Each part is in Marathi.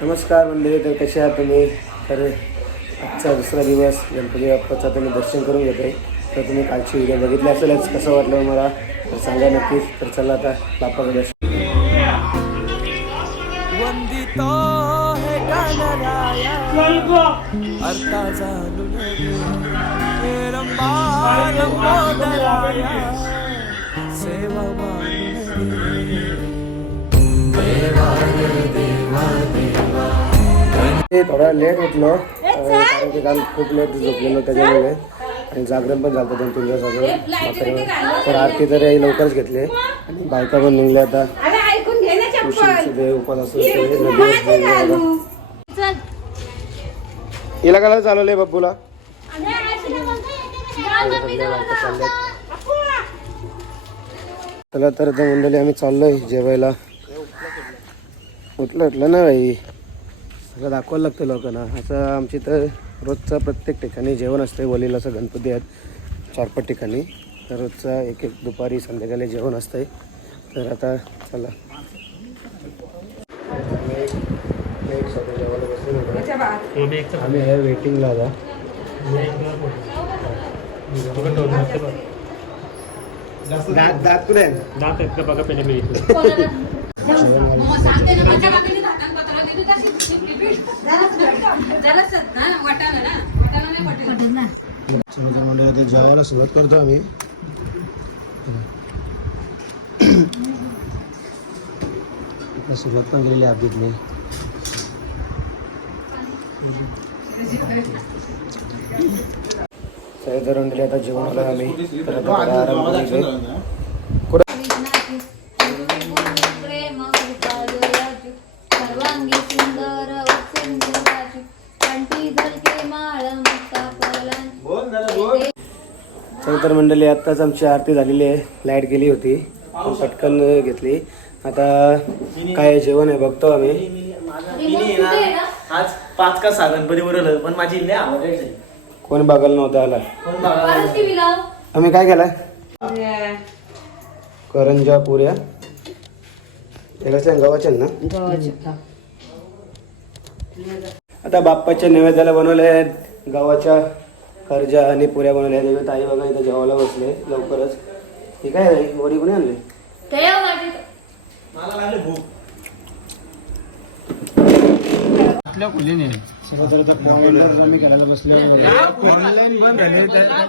नमस्कार मंडळी तर कसे आहात तुम्ही? तर आजचा दुसरा दिवस गणपती बाप्पाचा तुम्ही दर्शन करून घेतोय. तर तुम्ही कालची व्हिडिओ बघितली असेलच कसं वाटलं मला? तर सांगा नक्कीच. तर चला आता बाप्पाचं दर्शन. वंदितो ते थोडा लेट उठलो. कारण की काल खूप लेट झोपलेलो त्याच्यामुळे. आणि जागरण पण झालं दोन तीन दिवस तर आरती तर आई लवकरच घेतली. आणि बायका पण निघल्या आता. देव उपास असतो. हिला काय मम्मीजवळ जा. अप्पू. चला तर मंडळी आम्ही चाललोय जेवायला. उठलं उठलं ना भाई असं दाखवायला लागतं लोकांना. असं आमची तर रोजचं प्रत्येक ठिकाणी जेवण असते वलीला असं गणपती आहेत चार पाच ठिकाणी. तर रोजचं एक एक दुपारी संध्याकाळी जेवण असतंय. तर आता चला. आम्ही आहे वेटिंगला आता. दात दात कुठे आहेत? कोणाला? जेवण घालून मग सांगते ना, माझ्या मागणी धाटण पत्रावर दिली तशी. जरासच ना, वाटाणा ना. वाटाणा नाही पटेल. चला तर म्हणजे जेवायला सुरुवात करतो आम्ही. आता सुरुवात पण केलेली आहे अभितने चला तर मंडळी आता जेवण आलं आम्ही चला तर मंडळी आत्ताच आमची आरती झालेली आहे. लाइट गेली होती. पटकन घेतली. आता काय जेवण आहे बघतो आम्ही. आज पाच का सहा गणपती उरलं पण माझी लय आवड कोणी बघायला नव्हतं आला? आम्ही काय केलंय करंजा पुऱ्या गव्हाच्या ना? आता बाप्पाच्या नैवेद्याला बनवले आहेत गव्हाच्या करजा आणि पुऱ्या बनवल्या. आहेत ताई बघा इथं जेवायला बसले लवकरच. हे काय आहे? वडी कोणी आणले? आम्ही करायला बसलो.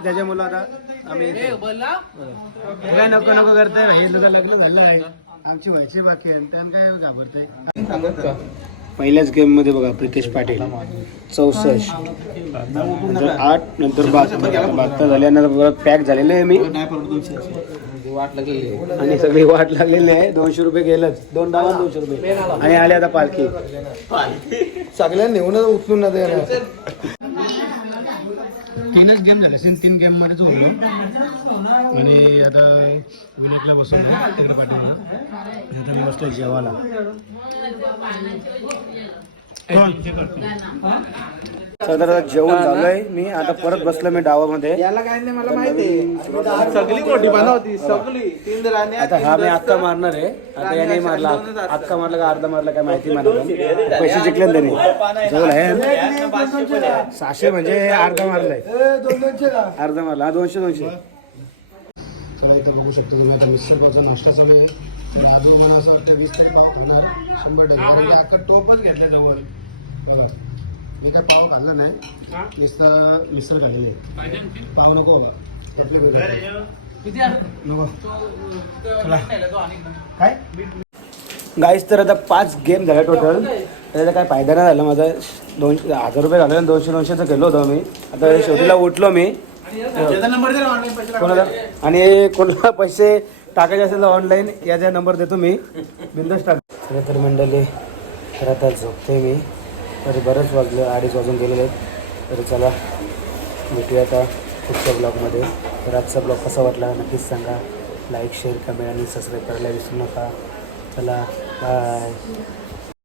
त्याच्यामुळे आता आम्ही काय नको नको करताय लग्न झालं आहे. आमची व्हायची बाकी आहे त्यानं काय घाबरतंय? पहिल्याच गेममध्ये बघा प्रितेश पाटील. चौसष्ट. नंतर आठ नंतर बहात्तर बहात्तर झाल्यानंतर परत पॅक झालेले आहे मी. आणि सगळी वाट लागलेली आहे. दोनशे रुपये गेलंच दोन डावा दोनशे रुपये. आणि आले आता पालखी. सगळ्या नेऊनच उचलून ना तीनच गेम झाले. तीन गेम मध्येच उरलो आणि आता विनिकला बसून तिकडे पाठवलं. आता मी बसतोय जेवायला. तर जेवण झालंय. मी आता परत बसलो मी डावामध्ये. याला काय नाही मला माहिती सगळी मोठी बनवती सगळी. तीन राणी आता हा मी अक्का मारणार आहे. आता याने मारला. अक्का मारला का अर्धा मारला काय माहिती मला. पैसे जिंकले त्यांनी. जवळ आहे. सहाशे म्हणजे अर्धा मारलाय. अर्धा मारला. हा दोनशे दोनशे. चला इथं बघू शकतो तुम्ही. आता मिसळ पावचा नाश्ता चालू आहे. तर आधी मला असं वाटतं वीस तरी पाव खाणार. शंभर टक्के. कारण की अख्खा टोपच घेतल्या जवळ. बघा मी काय पाव खाल्लं नाही. नुसतं मिसळ खाल्लेली. आहे पाव नको बघा वेगळे. नको. चला. काय? गाईस तर आता पाच गेम झाले टोटल त्याचा काय फायदा नाही झाला. माझा दोनशे हजार रुपये घालून दोनशे दोनशेचं केलो होतो मी आता शेवटीला उठलो मी. कोणाला? आणि कोणाला पैसे टाकायचे असेल तर ऑनलाईन याचा नंबर देतो मी. बिंदस टाक. तर मंडळी तर आता झोपते मी. तर बरंच वाजलं अडीच वाजून गेलेले आहेत. तर चला भेटूया आता पुढच्या ब्लॉगमध्ये तर आजचा ब्लॉग कसा वाटला नक्कीच सांगा. लाईक शेअर कमेंट आणि सबस्क्राईब करायला विसरू नका. चला बाय